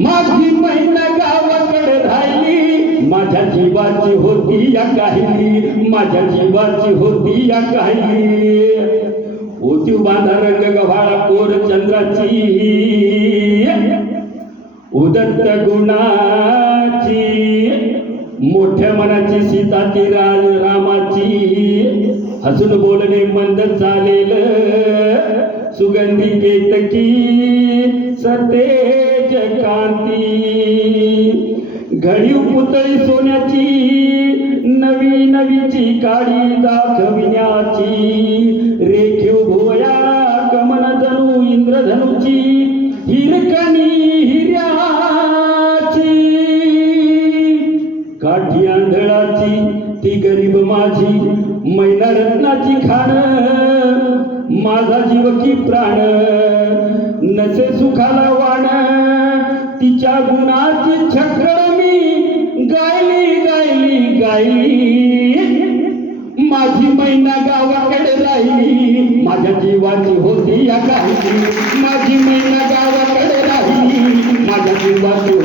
माझी मैना गावाकडे राहिली, माझ्या जीवाची होती या काहिली, माझ्या जीवाची होती या काहिली. ओती बांधा रंग गव्हाळा कोर चंद्राची, उदत्त गुणाची, मोठ्या मनाची सीता ती राज रामाची. हसून बोलणे मंद चालेल, सुगंधी केतकी सतेज कांती. घडीव पुतळी सोन्याची, नवी नवीची काळी दाखविण्याची. रेखीव भुवया कमल जणू इंद्रधनुची, हिरकणी हिऱ्याची. काठी आंधळाची ती गरीब माझी, मैना रत्नाची खाण. माझा जीव की प्राण, नसे सुखाला वाण. तिच्या गुणाची छकड मी गायली गायली गायली. माझी मैना गावाकडे राहिली, माझ्या जीवाची होती या काहिली. माझी मैना गावाकडे राहिली, माझ्या जीवाची